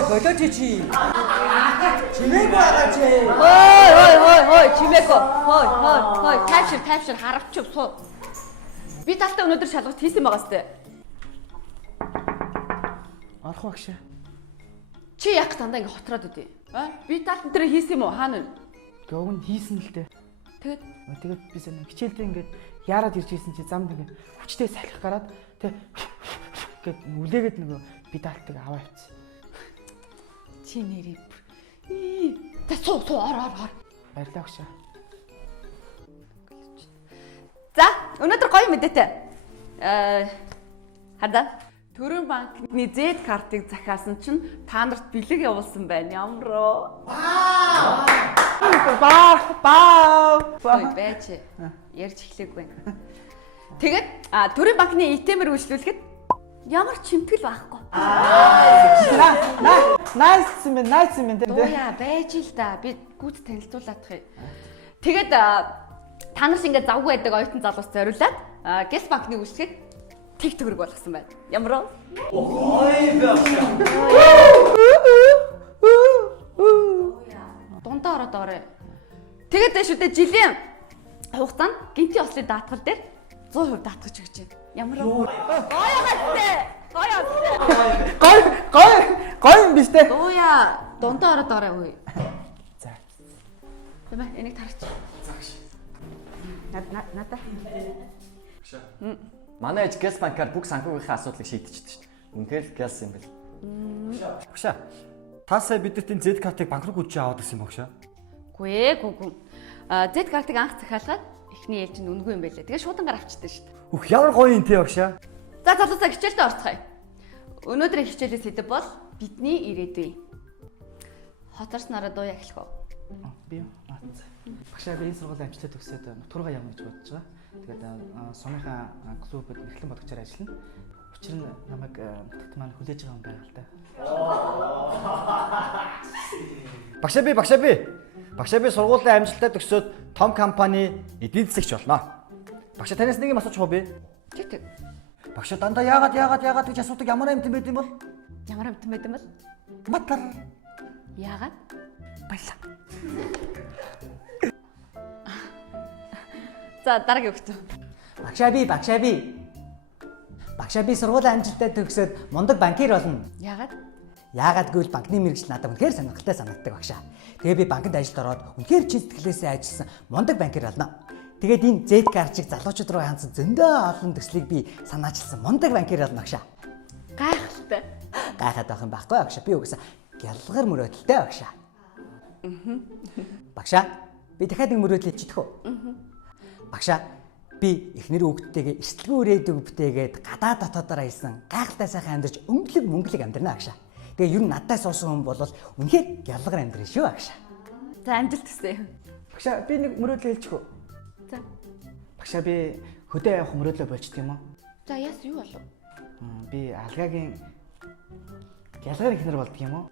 Ой, болоо чи. Чимээг байгаа чи. Хой, чимээг. Хой. Тайвшир харавч суу. Би талтаа өнөөдөр шалгалт хийсэн байгаа сте. Орох багш. Чи яг дандаа ингэ хотроод үдээ. Би талт энэ хийсэн юм уу? Хаана вэ? Гөв нь хийсэн л дээ. Тэгээд би санаа хичээлдээ ингээд яарад ирж ирсэн чи замд ингээд хүчтэй салхих гараад тэг гээд үлээгээд нөгөө педалтыг аваа явцсан. Чи нэрээ. Тэ суу ор. Баярлалаа багш. За, өнөөдөр гоё мэдээтэй. Хадаа. Төрийн банкны Z картыг захиалсан чинь та нарт бэлэг явуулсан байна. Ямроо. Баа. Ой байж. Ярьж эхлэхгүй байна. Тэгээд төрийн банкны итемээр үйлчлүүлэхэд ямар чимтгэл байхгүй. Nice юм байна. Дууя байж л да. Би гүйд танилцуулаад тахыг. Тэгээд та нар шиг ингээд завгүй байдаг оюутан залуус зориулаад Гэс банкны үйлчлэгийг тэг төгрөг болгосон байна. Ямар вэ? Дундаа ороод орой. Тэгээд дэшүүдээ жилийн хугацаанд гинти ослын даатгал дээр 100% даатгаж өгч байна. Ямар вэ? Гоё юм биш үү? Дууя дундаа ороод орой үе. За. Бэмэ энийг тараач. Надаа. Манай ээж Гэс банкаар бүх санхүүгийнхаа асуудлыг шийдчихсэн шүү дээ. Үнэхээр л Гэс юм бэл. Багшаа. Та сая бидэрт энэ Z картыг банк руу гүйж аваад гэсэн юм багшаа. Гүгүй. Z картыг анх захиалгаад эхний ээлжинд үнгүй юм байлээ. Тэгээ шуудангаар авчихдээ шүү дээ. Үх ямар гоё юм те багшаа. За залуусаа хичээлдээ орцгоё. Өнөөдрийн хичээлийн сэдэв бол бидний ирээдүй. Хотарснараа дуу эхлэх үү? Би юу? Багшаа би энэ сургуулийн амжилтад төгсөөд нутгараа явна гэж бодож байгаа. Тэгээд сумынхаа клубд эхлэн бодгочоор ажиллана. Учир нь намайг нутагт маань хүлээж байгаа юм байна л да. Багшаа би сургуулийн амжилтад төгсөөд том компани эдийн засагч болно. Багшаа танаас нэг юм асууж байгаа би. Тэг. Багшаа дандаа яагаад гэж асуудаг ямар амт юм байд юм бол? Ямар амт байд юм бол? Матар. Яагаад? Баялаа. За дараагийн өгтөө. Багшаа би сургуулийн амжилтад төгсөөд мундаг банкир болно. Яагаад? Яагаад гэвэл банкны мэргэжил надад үнэхээр сонирхолтой санагддаг багшаа. Тэгээ би банкнд ажилд ороод үнэхээр чин сэтгэлээсээ ажилласан мундаг банкир болно. Тэгээд энэ Z картыг залуучууд руу хандсан зөндөө олон төслийг би санаачилсан мундаг банкир болно багшаа. Гайхалтай. Гайхаад байх юм байхгүй багшаа. Би угсаа гялгар мөрөөдөлтэй багшаа. Багшаа би дахиад нэг мөрөөдөл хийчих үү? Багшаа би эхнэр хүүхдтэйгээ эрсдэлгүй үрээдэг бүтээгээд гадаа дотоодороо хийсэн гайхалтай сайхан амьдарч мөнгөлөг амьдрнаа багшаа. Тэгээ ер нь надтай суусан хүн бол үнэхээр гялгар амьдрын шүү багшаа. За амжилт хүсье. Багшаа би нэг мөрөөдөл хэлчих үү? За. Багшаа би хөдөө явах мөрөөдлөө болчихд юм уу? За яас юу болов? Би алгагийн гялгар ихнэр болдго юм уу?